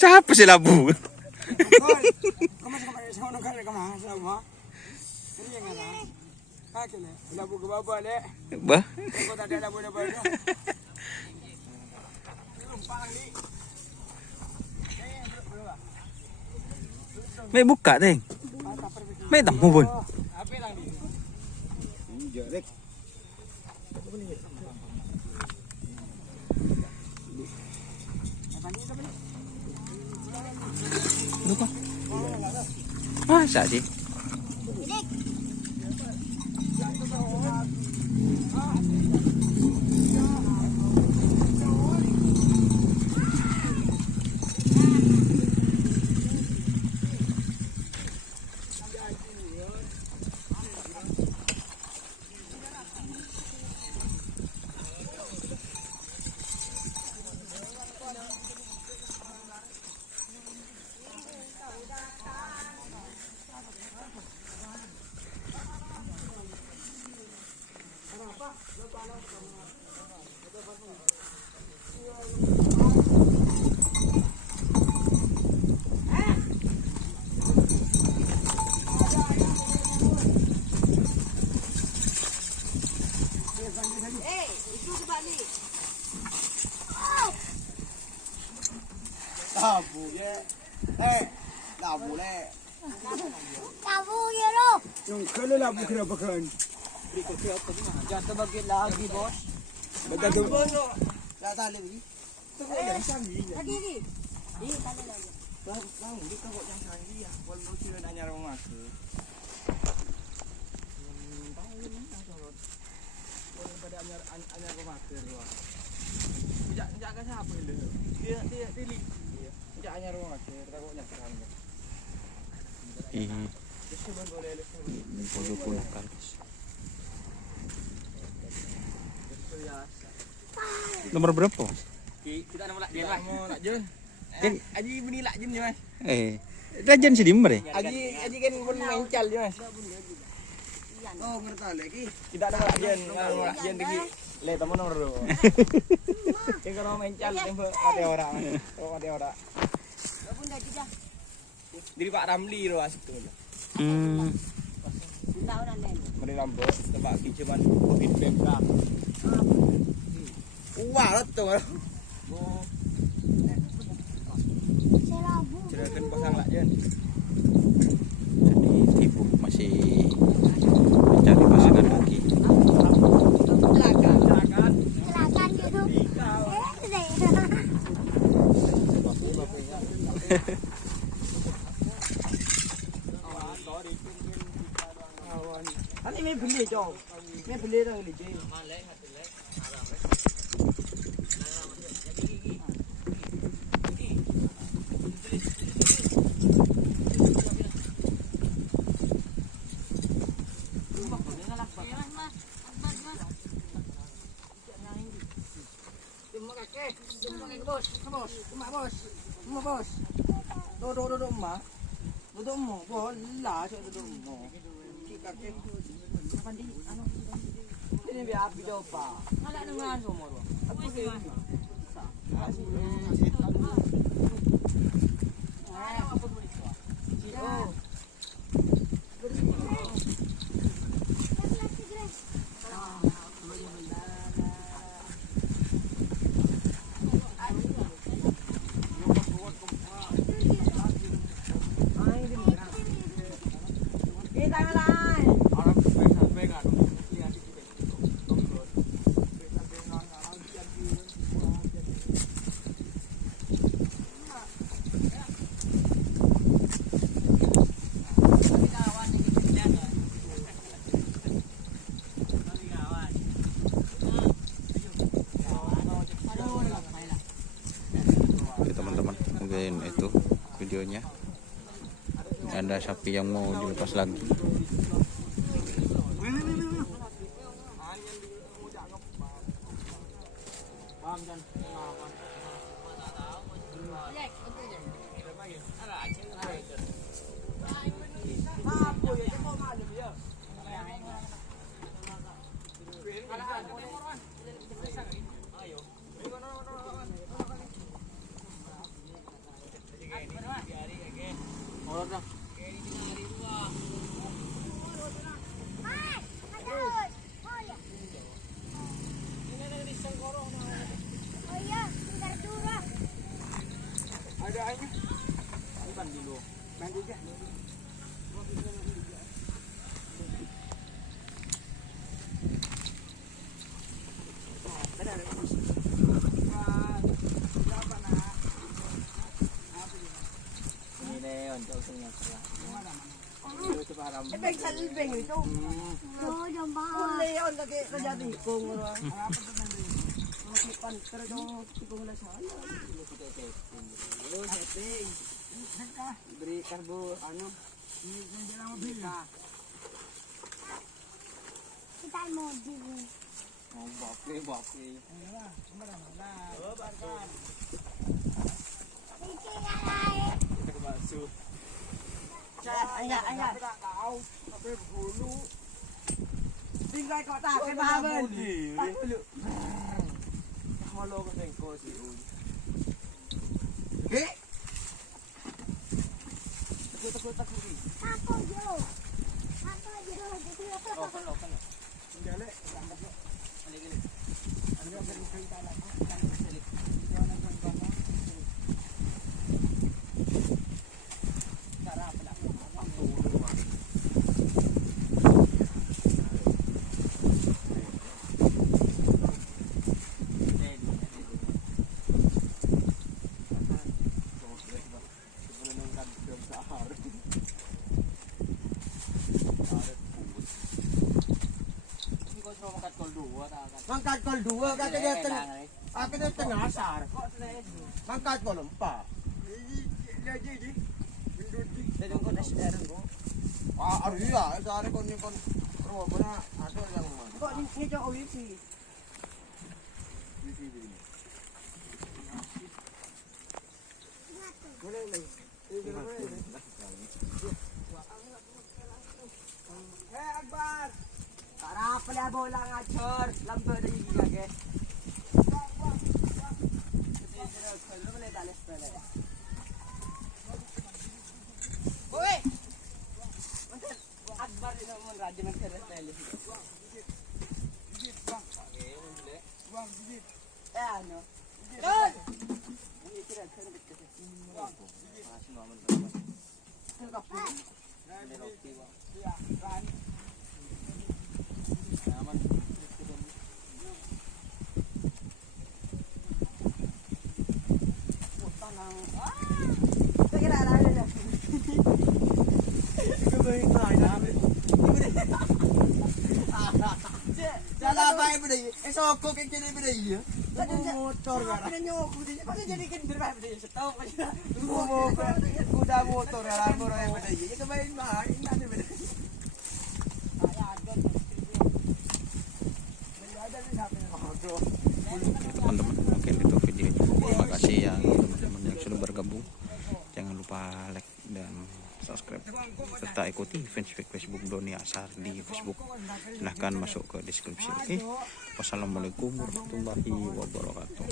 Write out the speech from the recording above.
Siapa si labu? Kamu sama orang kaya kamu sama. Ini yang mana? Kaki ni, labu ke bawah le. Bah. Kau tak ada labu dah banyak. Mai buka teng. Mai tamu pun. Apa lang di? Iya, Rek. Lupa. Masa sih? Labu ye. Labu le. Labu ye lo. Yung kalau labu kena pakai. Jangan terbagi lagi, Bos. Betul tu. Tak tali lagi. Lagi ni. Ini tali lagi. Bang, di kau buat jangan dia. Walau dia nak nyara rumah ke. Tahu ni tak sorot. Kalau pada anyar rumah ke ruang. Jaga siapa dia? Dia li. Jak anyar rumah ke, takut nyakitan. Puluh kardus. Nomor berapa? Kita nak melak dia lah. Nak je. Aji menilak je ni, Mas. Rajan si dimmer ya? Aji kan pun mencal je, Mas. Oh, ngerti lagi. Kita nak melak je, kalau melak je lagi. Le teman nomor 2. Yang kalau mencal tembak mati orang. Oh, mati orang. Bunda juga. Dari Pak Ramli tu situ. Tahu dan lain. Mari rambut tempat cuman covid pemda. Wah, tu. Selabu. Cerahkan pasang lak je. Jadi ibu masih mencari pasangan lagi. Silakan. Silakan gitu. Ani main beli jom. Main beli dah ni je. Bos. Duduk mak. Duduk mak. Bola cak duduk mak. Kakek. Ini biar api coba. Ada dengan semua tu. Apa sih? Itu videonya. Ada sapi yang mau dilepas lagi. Ayo. Ibig sa libing ito. Kulay yun, kaya tikong. Makipan, pero yung tikong na siya. Beri karbo, ano? Hindi lang mabila. Kita mo dito. Bape. Oh, barkan. Ayan. Tapi bulu. Tinggal kau tak kena habis. Halo ko tengko si Un. Takut. Apa je? Hindi le. Mangkat kol dua kata dia akhirnya tenasar. Mangkat kol empat. Jadi. Menduti. Jadi kau dah sedar kau. Iya, sare kon rumah mana ada yang mana. Kau ni jauh wifi. Hei Akbar. Para pala bola ngacor, lambat dah gigi lagi. Oi. Akbar ini mau raja nak terus tali. Buang gigit. Ano? Kan? Ini kira kira dekat. Ya, kan. Kira ada. Salah apa yang berdaya? Sokok yang jadi berdaya. Motor kan? Apa nyok? Pasal jadi kendir apa dia? Setahu aja. Kuda motor ya, orang yang berdaya. Itu main mahal, ini ada berdaya. Teman-teman, mungkin itu videonya. Terima kasih ya teman-teman yang sudah bergabung. Jangan lupa like dan subscribe serta ikuti fanspage Facebook Doni Asar di Facebook. Silahkan masuk ke deskripsi. Oke. Wassalamualaikum warahmatullahi wabarakatuh.